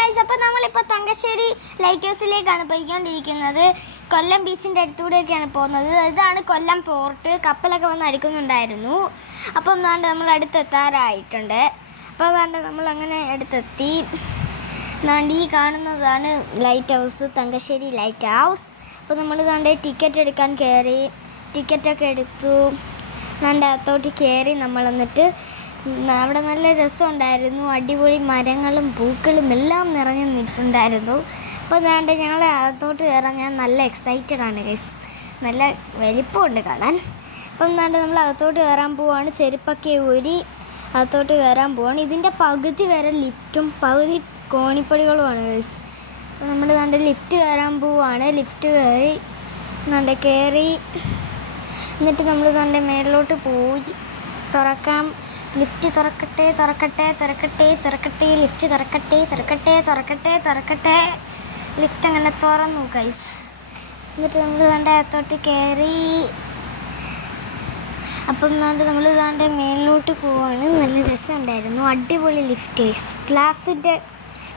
Guys, അപ്പോൾ നമ്മളിപ്പോൾ Thangassery light ഹൗസിലേക്കാണ് പോയിക്കൊണ്ടിരിക്കുന്നത്. കൊല്ലം ബീച്ചിൻ്റെ അടുത്തൂടെയൊക്കെയാണ് പോകുന്നത്. ഇതാണ് കൊല്ലം പോർട്ട്. കപ്പലൊക്കെ വന്ന് അടുക്കുന്നുണ്ടായിരുന്നു. അപ്പം നാണ്ട് നമ്മൾ അടുത്തെത്താറായിട്ടുണ്ട്. അപ്പോൾ നാണ്ട് നമ്മളങ്ങനെ അടുത്തെത്തി. നാണ്ട് ഈ കാണുന്നതാണ് light house, Thangassery light house. അപ്പോൾ നമ്മൾ നാണ്ട് ടിക്കറ്റ് എടുക്കാൻ കയറി. ടിക്കറ്റൊക്കെ എടുത്തു. നാണ്ട് അകത്തോട്ട് കയറി. നമ്മൾ എന്നിട്ട് അവിടെ നല്ല രസമുണ്ടായിരുന്നു. അടിപൊളി മരങ്ങളും പൂക്കളും എല്ലാം നിറഞ്ഞു നിൽപ്പുണ്ടായിരുന്നു. അപ്പോൾ അതുകൊണ്ട് ഞങ്ങൾ അകത്തോട്ട് കയറാൻ ഞാൻ നല്ല എക്സൈറ്റഡ് ആണ് ഗൈസ്. നല്ല വലിപ്പമുണ്ട് കാണാൻ. അപ്പം അതുകൊണ്ട് നമ്മൾ അകത്തോട്ട് കയറാൻ പോവുകയാണ്. ചെരുപ്പൊക്കെ ഊരി അകത്തോട്ട് കയറാൻ പോവുകയാണ്. ഇതിൻ്റെ പകുതി വരെ ലിഫ്റ്റും പകുതി കോണിപ്പടികളുമാണ് ഗൈസ്. അപ്പോൾ നമ്മൾ അതുകൊണ്ട് ലിഫ്റ്റ് കയറാൻ പോവുകയാണ്. ലിഫ്റ്റ് കയറി എന്നിട്ട് നമ്മൾ അതുകൊണ്ട് മേളിലോട്ട് പോയി തുറക്കാം. ലിഫ്റ്റ് തുറക്കട്ടെ. ലിഫ്റ്റ് തുറക്കട്ടെ. ലിഫ്റ്റ് അങ്ങനെ തുറന്നു ഗൈസ്. എന്നിട്ട് നമ്മൾ അകത്തോട്ട് കയറി. അപ്പം നമ്മൾ മേളിലോട്ട് പോവാണ്. നല്ല രസമുണ്ടായിരുന്നു. അടിപൊളി ലിഫ്റ്റ്, ഗ്ലാസിൻ്റെ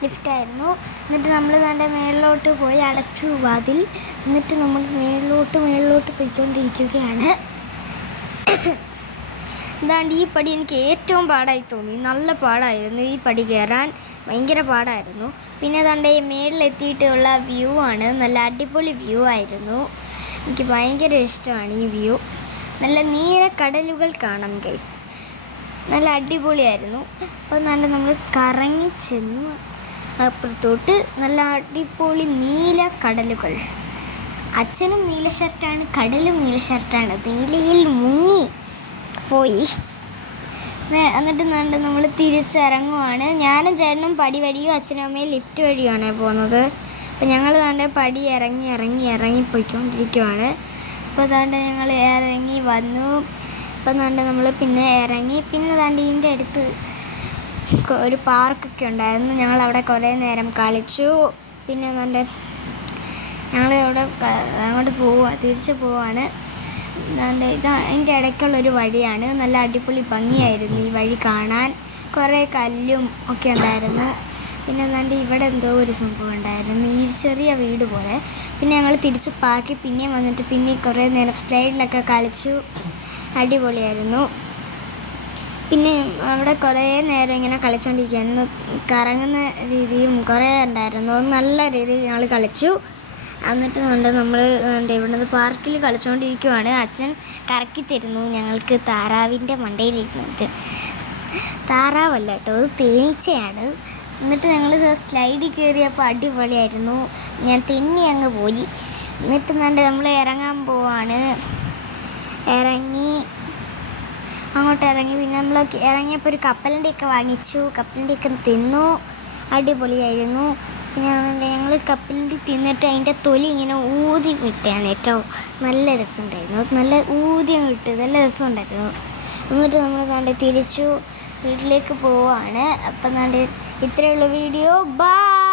ലിഫ്റ്റായിരുന്നു. എന്നിട്ട് നമ്മൾ മേളിലോട്ട് പോയി അടച്ചു വാതിൽ. എന്നിട്ട് നമ്മൾ മേളിലോട്ട് പോയിക്കൊണ്ടിരിക്കുകയാണ്. എന്താണ്ട് ഈ പടി എനിക്ക് ഏറ്റവും പാടായി തോന്നി. നല്ല പാടായിരുന്നു ഈ പടി കയറാൻ, ഭയങ്കര പാടായിരുന്നു. പിന്നെ അതാണ്ട് മേളിലെത്തിയിട്ടുള്ള വ്യൂ ആണ്. നല്ല അടിപൊളി വ്യൂ ആയിരുന്നു. എനിക്ക് ഭയങ്കര ഇഷ്ടമാണ് ഈ വ്യൂ. നല്ല നീലക്കടലുകൾ കാണാം ഗൈസ്. നല്ല അടിപൊളിയായിരുന്നു. അപ്പോൾ നമ്മൾ കറങ്ങി ചെന്നു അപ്പുറത്തോട്ട്. നല്ല അടിപൊളി നീലക്കടലുകൾ. അച്ഛനും നീല ഷർട്ടാണ്, കടലും നീല ഷർട്ടാണ്. നീലയിൽ മുങ്ങി പോയി. എന്നിട്ട് നമ്മൾ തിരിച്ചിറങ്ങുവാണ്. ഞാനും ചേട്ടനും പടി വഴിയും അച്ഛനും അമ്മയും ലിഫ്റ്റ് വഴിയാണ് പോകുന്നത്. അപ്പോൾ ഞങ്ങൾ പടി ഇറങ്ങി പോയിക്കൊണ്ടിരിക്കുവാണ്. അപ്പോൾ ഞങ്ങൾ ഇറങ്ങി വന്നു. അപ്പോൾ നമ്മൾ പിന്നെ ഇറങ്ങി. പിന്നെ ഇതിൻ്റെ അടുത്ത് ഒരു പാർക്കൊക്കെ ഉണ്ടായിരുന്നു. ഞങ്ങൾ അവിടെ കുറേ നേരം കളിച്ചു. പിന്നെ ഞങ്ങൾ അവിടെ അങ്ങോട്ട് തിരിച്ച് പോവാണ്. അതിൻ്റെ ഇടയ്ക്കുള്ളൊരു വഴിയാണ്. നല്ല അടിപൊളി ഭംഗിയായിരുന്നു ഈ വഴി കാണാൻ. കുറേ കല്ലും ഒക്കെ ഉണ്ടായിരുന്നു. പിന്നെ ഇവിടെ എന്തോ ഒരു സംഭവം ഉണ്ടായിരുന്നു, ഈ ചെറിയ വീട് പോലെ. പിന്നെ ഞങ്ങൾ തിരിച്ച് പാർക്കി പിന്നെയും വന്നിട്ട് പിന്നെ കുറേ നേരം സ്ലൈഡിലൊക്കെ കളിച്ചു. അടിപൊളിയായിരുന്നു. പിന്നെ അവിടെ കുറേ നേരം ഇങ്ങനെ കളിച്ചുകൊണ്ടിരിക്കുകയായിരുന്നു. കറങ്ങുന്ന രീതിയും കുറേ ഉണ്ടായിരുന്നു. നല്ല രീതിയിൽ ഞങ്ങൾ കളിച്ചു. എന്നിട്ട് നമ്മൾ ഇവിടുന്ന് പാർക്കിൽ കളിച്ചുകൊണ്ടിരിക്കുവാണ്. അച്ഛൻ കറക്കി തരുന്നു ഞങ്ങൾക്ക് താറാവിൻ്റെ മണ്ടയിലിരുന്നിട്ട്. താറാവല്ല കേട്ടോ, അത് തേനീച്ചയാണ്. എന്നിട്ട് ഞങ്ങൾ സ്ലൈഡിൽ കയറിയപ്പോൾ അടിപൊളിയായിരുന്നു. ഞാൻ തെന്നി അങ്ങ് പോയി. എന്നിട്ട് നമ്മൾ ഇറങ്ങാൻ പോവാണ്. അങ്ങോട്ട് ഇറങ്ങി. പിന്നെ നമ്മൾ ഇറങ്ങിയപ്പോൾ ഒരു കപ്പലണ്ടിയൊക്കെ വാങ്ങിച്ചു. കപ്പലണ്ടിയൊക്കെ തിന്നു. അടിപൊളിയായിരുന്നു. പിന്നെ ഞങ്ങൾ കപ്പലണ്ടി തിന്നിട്ട് അതിൻ്റെ തൊലി ഇങ്ങനെ ഊതി വിട്ടാണ് ഏറ്റവും നല്ല രസമുണ്ടായിരുന്നു. നല്ല ഊതി വിട്ട് നല്ല രസമുണ്ടായിരുന്നു. എന്നിട്ട് നമ്മൾ തിരിച്ചു വീട്ടിലേക്ക് പോവാണ്. അപ്പം ഇത്രയുള്ള വീഡിയോ. ബൈ.